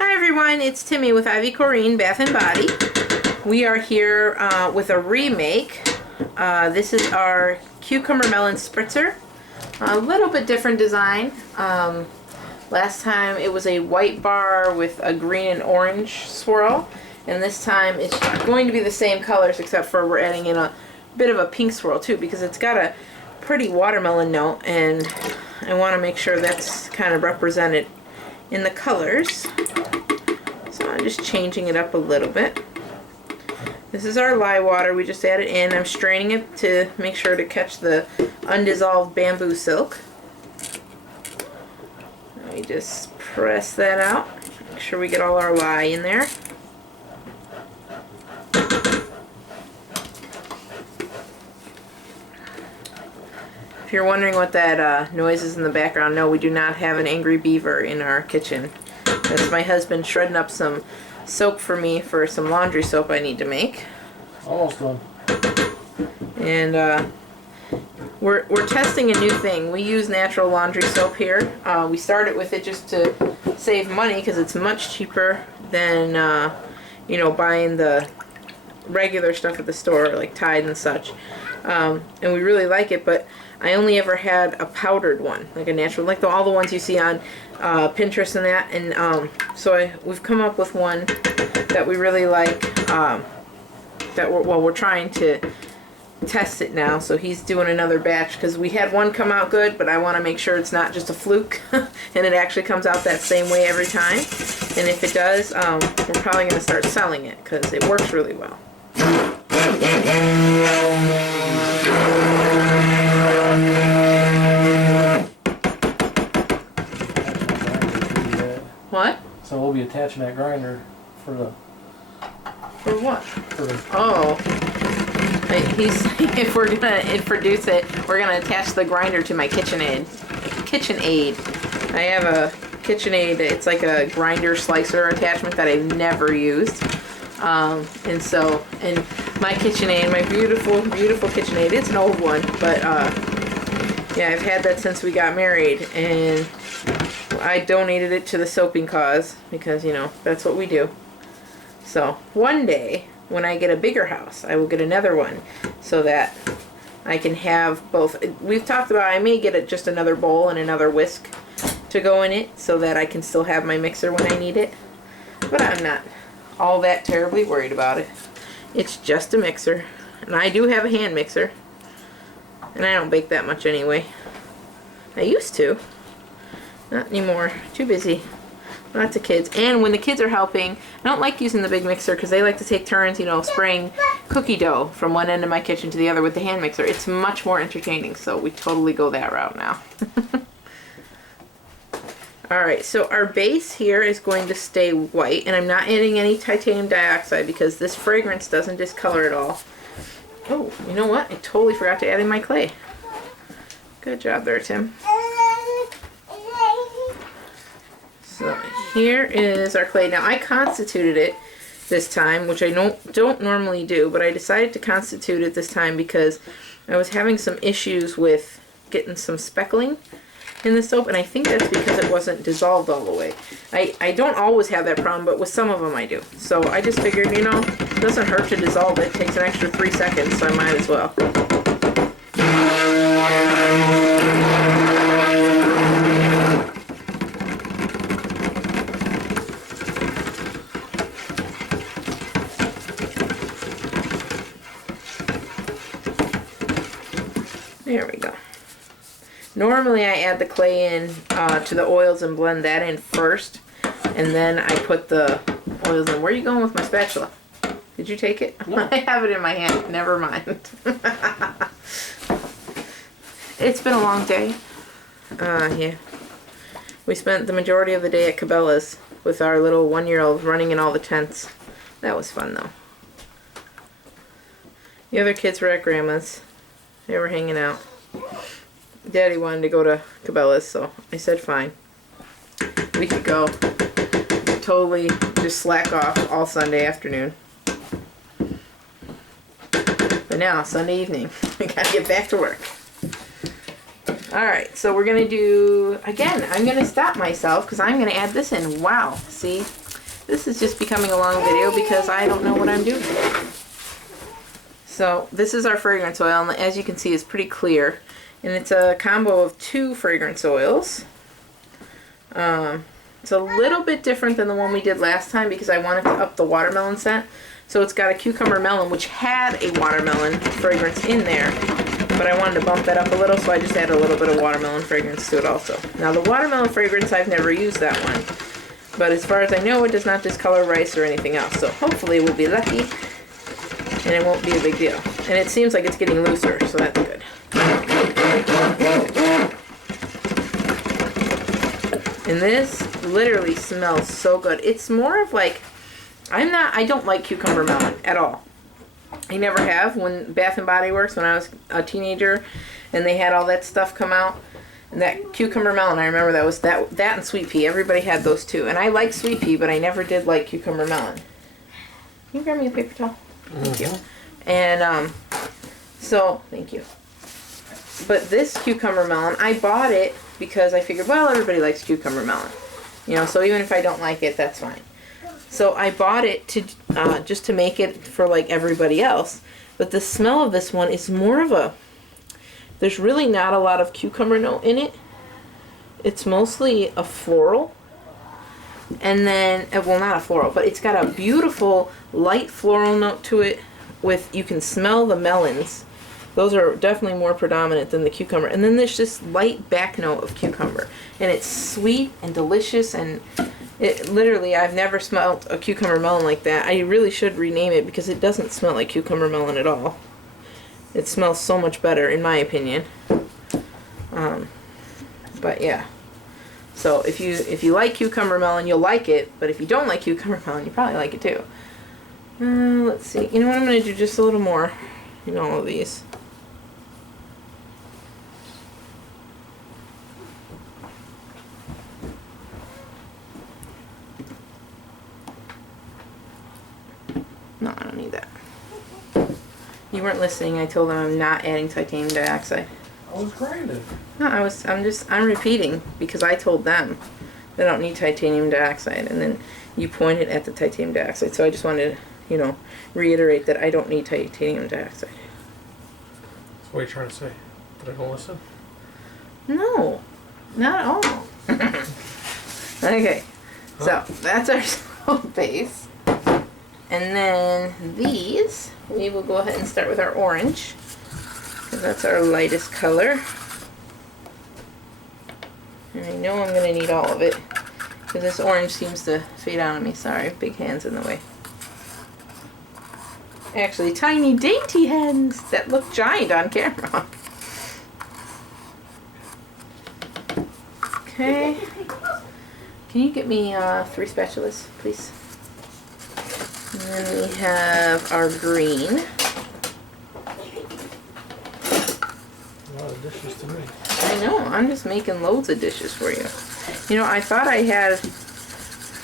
Hi everyone, it's Timmy with Ivy Coreen Bath and Body. We are here with a remake. This is our cucumber melon spritzer. A little bit different design. Last time it was a white bar with a green and orange swirl, and this time it's going to be the same colors except for we're adding in a bit of a pink swirl too, because it's got a pretty watermelon note and I want to make sure that's kind of represented in the colors. So I'm just changing it up a little bit. This is our lye water we just added in. I'm straining it to make sure to catch the undissolved bamboo silk. Let me just press that out. Make sure we get all our lye in there. If you're wondering what that noise is in the background, no, we do not have an angry beaver in our kitchen. That's my husband shredding up some soap for me for some laundry soap I need to make. Almost done. And we're testing a new thing. We use natural laundry soap here. We started with it just to save money because it's much cheaper than buying the regular stuff at the store like Tide and such. And we really like it, but I only ever had a powdered one, like a natural, like all the ones you see on Pinterest and that. And so we've come up with one that we really like. We're trying to test it now. So he's doing another batch because we had one come out good, but I want to make sure it's not just a fluke and it actually comes out that same way every time. And if it does, we're probably going to start selling it because it works really well. What? So we'll be attaching that grinder for the... For what? For the... Oh. He's saying if we're gonna introduce it, we're gonna attach the grinder to my KitchenAid. KitchenAid. I have a KitchenAid. It's like a grinder slicer attachment that I've never used. And my KitchenAid, my beautiful, beautiful KitchenAid. It's an old one, but yeah, I've had that since we got married, and I donated it to the soaping cause because, you know, that's what we do. So one day when I get a bigger house, I will get another one so that I can have both. We've talked about I may get just another bowl and another whisk to go in it so that I can still have my mixer when I need it. But I'm not all that terribly worried about it. It's just a mixer. And I do have a hand mixer. And I don't bake that much anyway. I used to. Not anymore. Too busy. Lots of kids. And when the kids are helping, I don't like using the big mixer because they like to take turns, spraying cookie dough from one end of my kitchen to the other with the hand mixer. It's much more entertaining, so we totally go that route now. Alright, so our base here is going to stay white, and I'm not adding any titanium dioxide because this fragrance doesn't discolor at all. Oh, you know what? I totally forgot to add in my clay. Good job there, Tim. So here is our clay. Now I constituted it this time, which I don't normally do, but I decided to constitute it this time because I was having some issues with getting some speckling in the soap, and I think that's because it wasn't dissolved all the way. I don't always have that problem, but with some of them I do. So I just figured, it doesn't hurt to dissolve it. It takes an extra 3 seconds, so I might as well. There we go. Normally I add the clay in to the oils and blend that in first, and then I put the oils in. Where are you going with my spatula? Did you take it? No. I have it in my hand. Never mind. It's been a long day. Yeah. We spent the majority of the day at Cabela's with our little 1-year-old running in all the tents. That was fun though. The other kids were at Grandma's. They were hanging out. Daddy wanted to go to Cabela's, so I said fine. We could go. Totally just slack off all Sunday afternoon. But now, Sunday evening, we gotta get back to work. Alright, so we're gonna do, again, I'm gonna stop myself because I'm gonna add this in. Wow, see? This is just becoming a long video because I don't know what I'm doing. So this is our fragrance oil, and as you can see, it's pretty clear. And it's a combo of 2 fragrance oils. It's a little bit different than the one we did last time because I wanted to up the watermelon scent. So it's got a cucumber melon, which had a watermelon fragrance in there. But I wanted to bump that up a little, so I just added a little bit of watermelon fragrance to it also. Now the watermelon fragrance, I've never used that one. But as far as I know, it does not discolor rice or anything else. So hopefully we'll be lucky and it won't be a big deal. And it seems like it's getting looser, so that's good. And this literally smells so good. It's more of like, I don't like cucumber melon at all. I never have. When Bath and Body Works, when I was a teenager, and they had all that stuff come out, and that cucumber melon, I remember that was that and sweet pea. Everybody had those too, and I like sweet pea, but I never did like cucumber melon. Can you grab me a paper towel? Thank you. And so thank you. But this cucumber melon, I bought it because I figured, well, everybody likes cucumber melon, you know. So even if I don't like it, that's fine. So I bought it to just to make it for like everybody else. But the smell of this one is more of a, there's really not a lot of cucumber note in it. It's mostly a floral. And then, well, not a floral, but it's got a beautiful light floral note to it with, you can smell the melons. Those are definitely more predominant than the cucumber. And then there's this light back note of cucumber. And it's sweet and delicious, and it literally, I've never smelled a cucumber melon like that. I really should rename it because it doesn't smell like cucumber melon at all. It smells so much better, in my opinion. But yeah. So if you like cucumber melon, you'll like it. But if you don't like cucumber melon, you probably like it too. Let's see. You know what? I'm going to do just a little more in all of these. No, I don't need that. You weren't listening. I told them I'm not adding titanium dioxide. I was grinding. No, I'm repeating because I told them they don't need titanium dioxide, and then you pointed at the titanium dioxide. So I just wanted to, reiterate that I don't need titanium dioxide. That's what you're trying to say. Did I go listen? No, not at all. Okay, so that's our soap base. And then these, we will go ahead and start with our orange, because that's our lightest color. And I know I'm going to need all of it, because this orange seems to fade out on me. Sorry, big hands in the way. Actually, tiny dainty hands that look giant on camera. Okay. Can you get me 3 spatulas, please? And then we have our green. A lot of dishes to make. I know, I'm just making loads of dishes for you. You know, I thought I had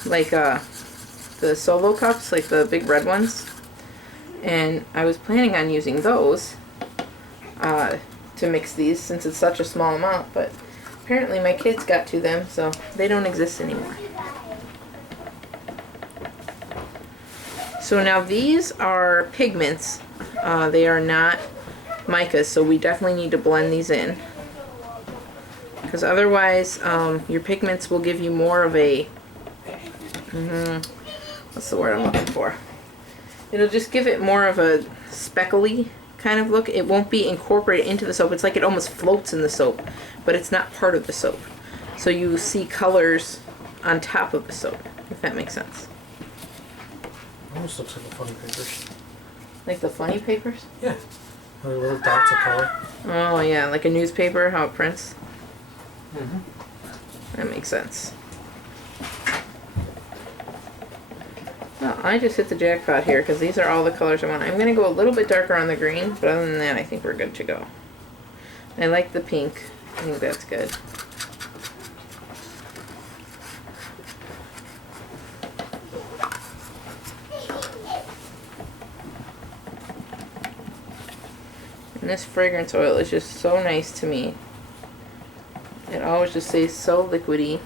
like the solo cups, like the big red ones. And I was planning on using those to mix these since it's such a small amount, but apparently my kids got to them, so they don't exist anymore. So now these are pigments. They are not micas, so we definitely need to blend these in. Because otherwise, your pigments will give you more of a, what's the word I'm looking for? It'll just give it more of a speckly kind of look. It won't be incorporated into the soap. It's like it almost floats in the soap, but it's not part of the soap. So you see colors on top of the soap, if that makes sense. Almost looks like the funny papers. Like the funny papers? Yeah. Like little dots of color. Oh yeah, like a newspaper, how it prints. Mm-hmm. That makes sense. Well, I just hit the jackpot here because these are all the colors I want. I'm going to go a little bit darker on the green, but other than that, I think we're good to go. I like the pink. I think that's good. And this fragrance oil is just so nice to me. It always just stays so liquidy.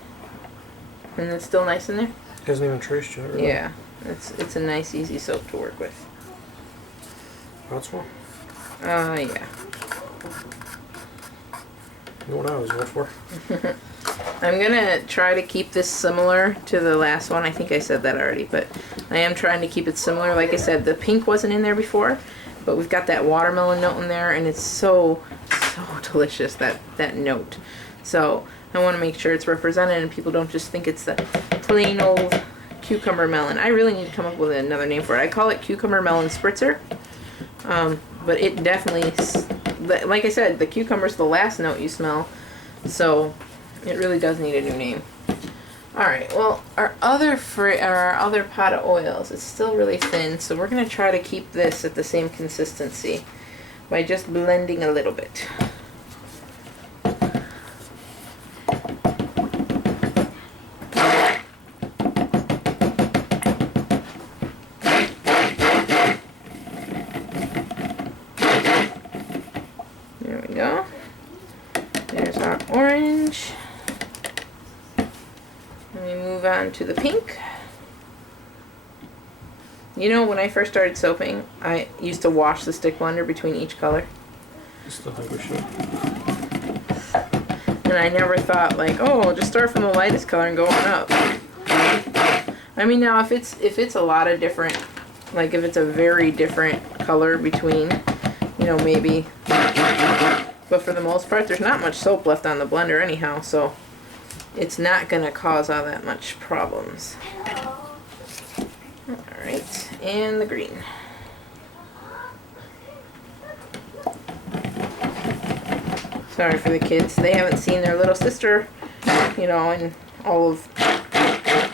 And it's still nice in there? Hasn't even traced yet, really. Yeah, it's a nice, easy soap to work with. That's one. Yeah. You know what I always vote for? I'm gonna try to keep this similar to the last one. I think I said that already, but I am trying to keep it similar. Like I said, the pink wasn't in there before, but we've got that watermelon note in there, and it's so delicious, that note. So I want to make sure it's represented and people don't just think it's the plain old cucumber melon. I really need to come up with another name for it. I call it cucumber melon spritzer, but it definitely, like I said, the cucumber's the last note you smell, so it really does need a new name. Alright, well, our other pot of oils is still really thin, so we're going to try to keep this at the same consistency by just blending a little bit. There we go. There's our orange. Let me move on to the pink. You know, when I first started soaping, I used to wash the stick blender between each color. I still think we should. And I never thought, like, oh, just start from the lightest color and go on up. I mean, now if it's a lot of different, like if it's a very different color between, you know, maybe. But for the most part, there's not much soap left on the blender anyhow, so it's not going to cause all that much problems. Alright, and the green. Sorry for the kids. They haven't seen their little sister, you know, in all of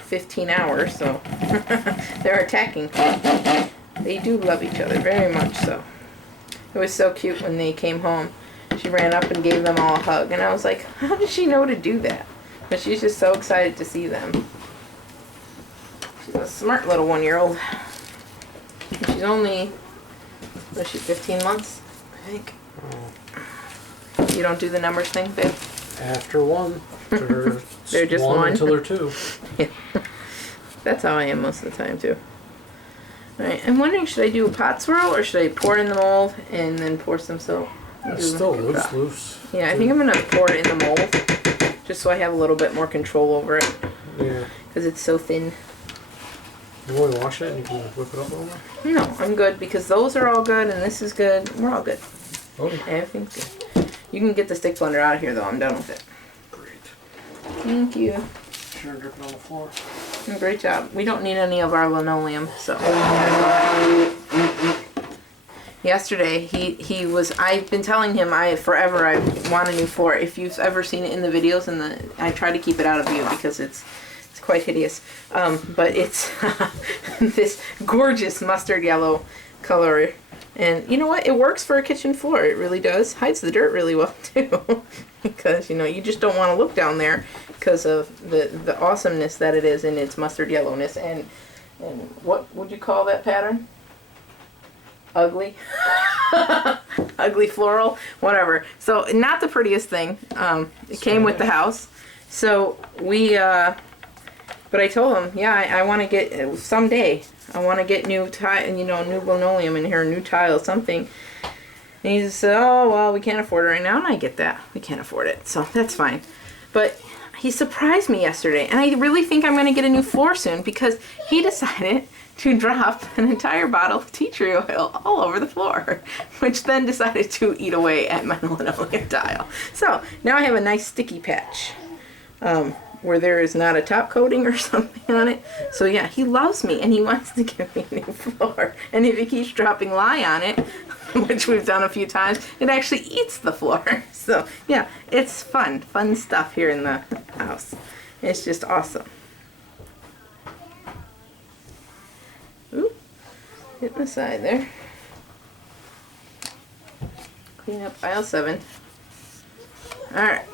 15 hours, so they're attacking. They do love each other, very much so. It was so cute when they came home. She ran up and gave them all a hug, and I was like, how does she know to do that? But she's just so excited to see them. She's a smart little 1-year-old. She's only, what is she, 15 months, I think. You don't do the numbers thing, babe? After one. They're just one. Until they're two. Yeah. That's how I am most of the time, too. Alright, I'm wondering, should I do a pot swirl, or should I pour it in the mold and then pour some soap? It's still loose. Yeah, I think I'm going to pour it in the mold, just so I have a little bit more control over it. Yeah. Because it's so thin. You want to wash it and you can whip it up a little bit? No, I'm good, because those are all good, and this is good. We're all good. Okay. Everything's good. You can get the stick blender out of here, though. I'm done with it. Great. Thank you. Sure, dripping on the floor. Great job. We don't need any of our linoleum, so. Yesterday, he was, I've been telling him forever I want a new floor. If you've ever seen it in the videos, I try to keep it out of view because it's quite hideous. But it's this gorgeous mustard yellow color. And you know what? It works for a kitchen floor. It really does. Hides the dirt really well, too. Because, you know, you just don't want to look down there because of the awesomeness that it is in its mustard yellowness. And what would you call that pattern? Ugly. Ugly floral. Whatever. So, not the prettiest thing. It came with the house. So, but I told him, yeah, I want to get, someday, I want to get new new linoleum in here, new tile, something. And he said, oh, well, we can't afford it right now. And I get that. We can't afford it. So that's fine. But he surprised me yesterday. And I really think I'm going to get a new floor soon because he decided to drop an entire bottle of tea tree oil all over the floor, which then decided to eat away at my linoleum tile. So now I have a nice sticky patch. Where there is not a top coating or something on it. So yeah, he loves me and he wants to give me a new floor. And if he keeps dropping lye on it, which we've done a few times, it actually eats the floor. So yeah, it's fun stuff here in the house. It's just awesome. Ooh, hitting the side there. Clean up aisle 7. Alright.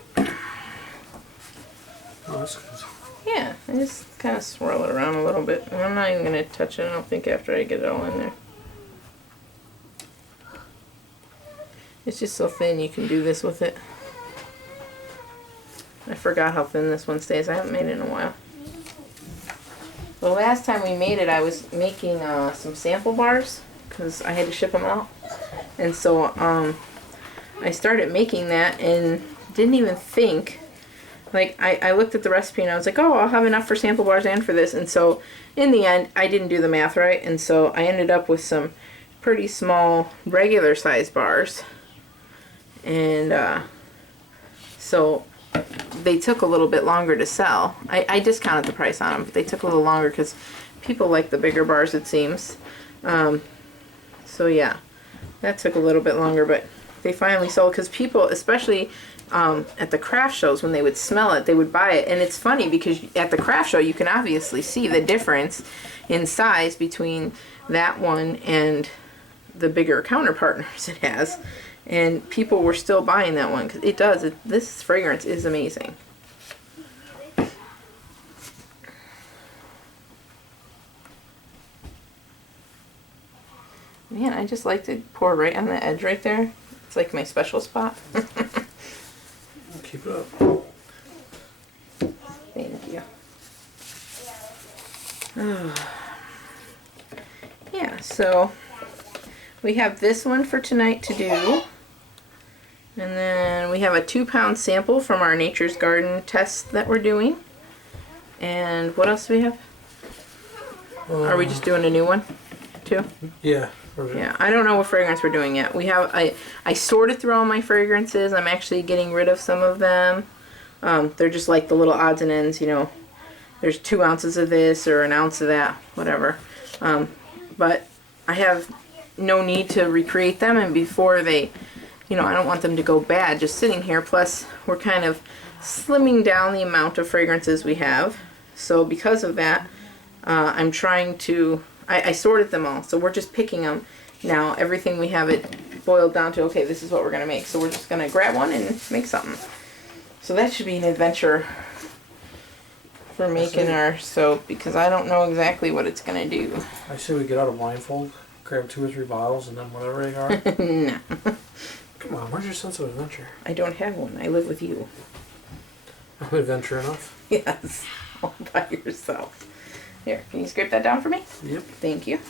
Oh, that's good. Yeah, I just kind of swirl it around a little bit. And I'm not even going to touch it, I don't think, after I get it all in there. It's just so thin you can do this with it. I forgot how thin this one stays. I haven't made it in a while. The last time we made it, I was making some sample bars because I had to ship them out. And so I started making that and didn't even think. Like, I looked at the recipe and I was like, oh, I'll have enough for sample bars and for this. And so in the end, I didn't do the math right. And so I ended up with some pretty small regular size bars. And so they took a little bit longer to sell. I discounted the price on them, but they took a little longer because people like the bigger bars, it seems. So yeah, that took a little bit longer, but they finally sold because people, especially at the craft shows, when they would smell it, they would buy it. And it's funny because at the craft show, you can obviously see the difference in size between that one and the bigger counterpartners it has. And people were still buying that one because it does. This fragrance is amazing. Man, I just like to pour right on the edge right there. It's like my special spot. Keep it up. Thank you. Yeah, so we have this one for tonight to do. And then we have a 2-pound sample from our Nature's Garden test that we're doing. And what else do we have? Are we just doing a new one too? Yeah. Yeah, I don't know what fragrance we're doing yet. We have I sorted through all my fragrances. I'm actually getting rid of some of them. They're just like the little odds and ends, you know. There's 2 ounces of this or an ounce of that, whatever. But I have no need to recreate them, and before they, you know, I don't want them to go bad just sitting here. Plus, we're kind of slimming down the amount of fragrances we have. So because of that, I'm trying to, I sorted them all. So we're just picking them now. Everything we have it boiled down to, okay, this is what we're going to make. So we're just going to grab one and make something. So that should be an adventure for making our soap, because I don't know exactly what it's going to do. I say we get out a blindfold, grab 2 or 3 bottles, and then whatever they are. No. Come on, where's your sense of adventure? I don't have one. I live with you. I'm adventure enough. Yes. All by yourself. Here, can you scrape that down for me? Yep. Thank you.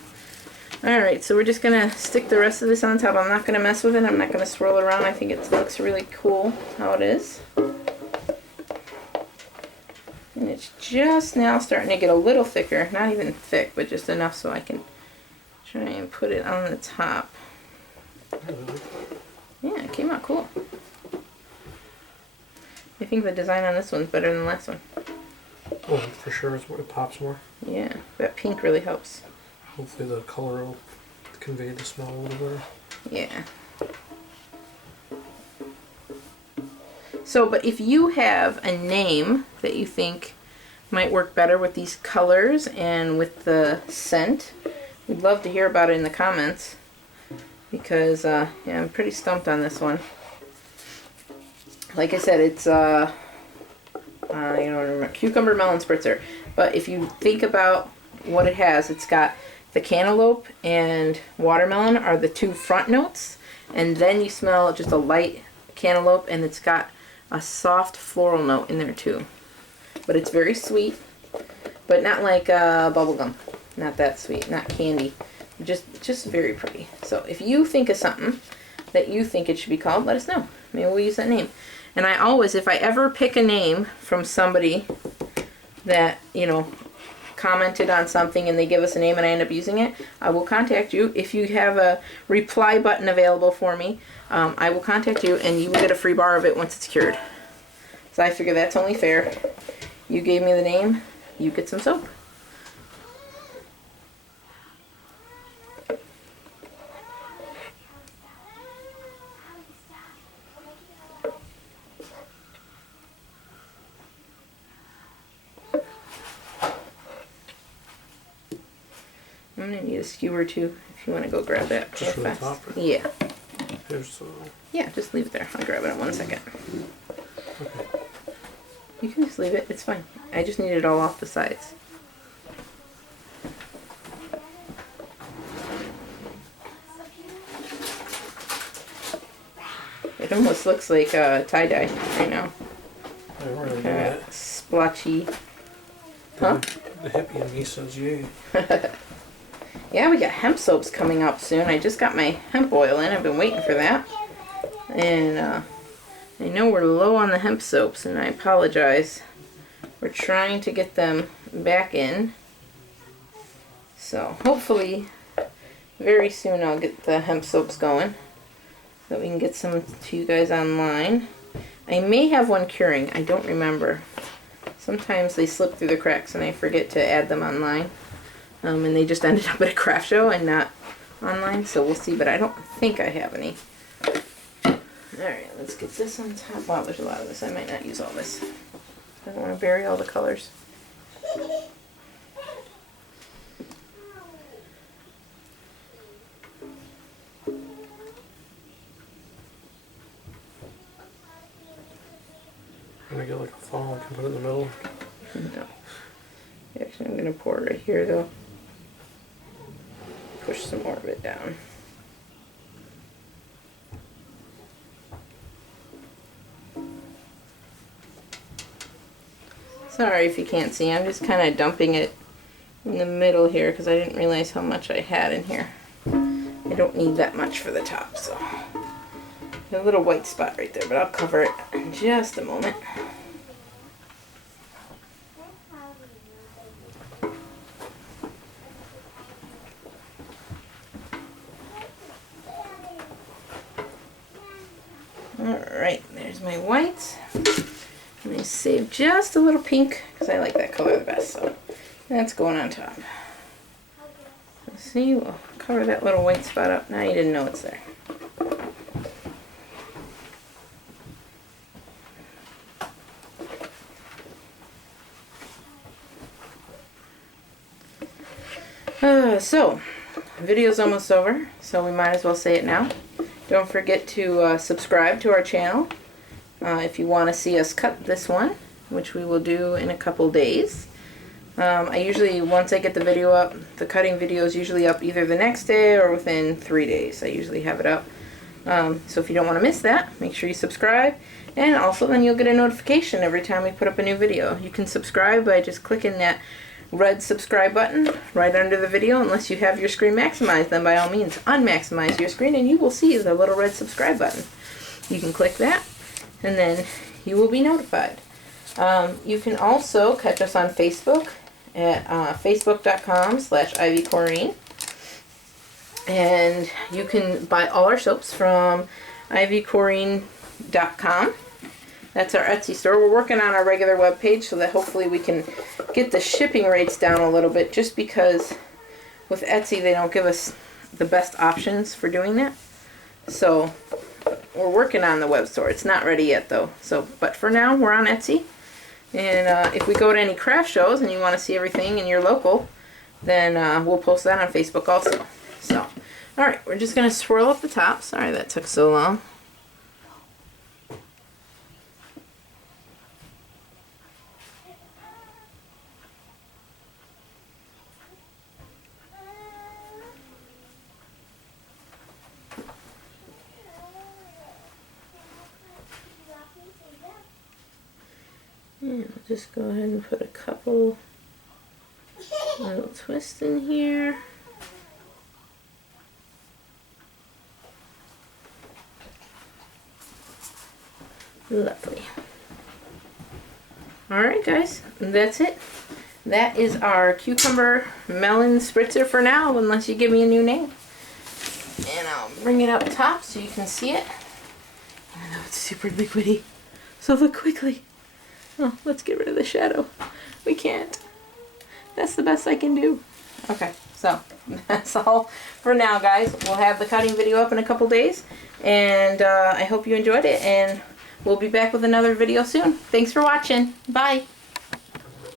Alright, so we're just going to stick the rest of this on top. I'm not going to mess with it. I'm not going to swirl it around. I think it looks really cool how it is. And it's just now starting to get a little thicker. Not even thick, but just enough so I can try and put it on the top. Yeah, it came out cool. I think the design on this one's better than the last one. Oh, for sure, it pops more. Yeah, that pink really helps. Hopefully the color will convey the smell a little better. Yeah. So, but if you have a name that you think might work better with these colors and with the scent, we'd love to hear about it in the comments. Because, yeah, I'm pretty stumped on this one. Like I said, it's, I don't remember, cucumber melon spritzer. But if you think about what it has, it's got the cantaloupe and watermelon are the 2 front notes. And then you smell just a light cantaloupe, and it's got a soft floral note in there too. But it's very sweet, but not like bubblegum. Not that sweet, not candy. Just very pretty. So if you think of something that you think it should be called, let us know. Maybe we'll use that name. And I always, if I ever pick a name from somebody that, you know, commented on something and they give us a name and I end up using it, I will contact you. If you have a reply button available for me, I will contact you and you will get a free bar of it once it's cured. So I figure that's only fair. You gave me the name, you get some soap. I'm gonna need a skewer too, if you want to go grab that. Just real for the fast. top? Yeah. Here's Yeah, just leave it there. I'll grab it in 1 second. okay. You can just leave it. It's fine. I just need it all off the sides. It almost looks like tie-dye right now. I don't really do that. Splotchy. Huh? The hippie in me says yay. Yeah, we got hemp soaps coming up soon. I just got my hemp oil in. I've been waiting for that. And I know we're low on the hemp soaps, and I apologize. We're trying to get them back in. So hopefully very soon I'll get the hemp soaps going, so that we can get some to you guys online. I may have one curing. I don't remember. Sometimes they slip through the cracks and I forget to add them online. And they just ended up at a craft show and not online, so we'll see, but I don't think I have any. Alright, let's get this on top. Wow, there's a lot of this. I might not use all this. I don't want to bury all the colors. Can I get like a funnel I can put in the middle? No. Actually, I'm going to pour right here, though. Push some more of it down. Sorry if you can't see. I'm just kind of dumping it in the middle here because I didn't realize how much I had in here. I don't need that much for the top, so. A little white spot right there, but I'll cover it in just a moment. Alright, there's my whites. And I saved just a little pink because I like that color the best, so that's going on top. Let's see, we'll cover that little white spot up. Now you didn't know it's there. So, video's almost over, so we might as well say it now. Don't forget to subscribe to our channel if you want to see us cut this one, which we will do in a couple days. I usually, once I get the video up, the cutting video is usually up either the next day or within 3 days. I usually have it up. So if you don't want to miss that, make sure you subscribe. And also then you'll get a notification every time we put up a new video. You can subscribe by just clicking that red subscribe button right under the video. Unless you have your screen maximized, then by all means unmaximize your screen and you will see the little red subscribe button. You can click that and then you will be notified. You can also catch us on Facebook at facebook.com/ivycoreen, and you can buy all our soaps from ivycoreen.com. That's our Etsy store. We're working on our regular web page so that hopefully we can get the shipping rates down a little bit, just because with Etsy they don't give us the best options for doing that. So we're working on the web store. It's not ready yet though. So, but for now we're on Etsy. And if we go to any craft shows and you want to see everything in your local, then we'll post that on Facebook also. So, alright, we're just going to swirl up the top. Sorry that took so long. And I'll just go ahead and put a couple little twists in here. Lovely. Alright guys, that's it. That is our cucumber melon spritzer for now, unless you give me a new name. And I'll bring it up top so you can see it. I know it's super liquidy, so look quickly. Oh, let's get rid of the shadow. We can't. That's the best I can do. Okay, so that's all for now, guys. We'll have the cutting video up in a couple days, and I hope you enjoyed it, and we'll be back with another video soon. Thanks for watching. Bye.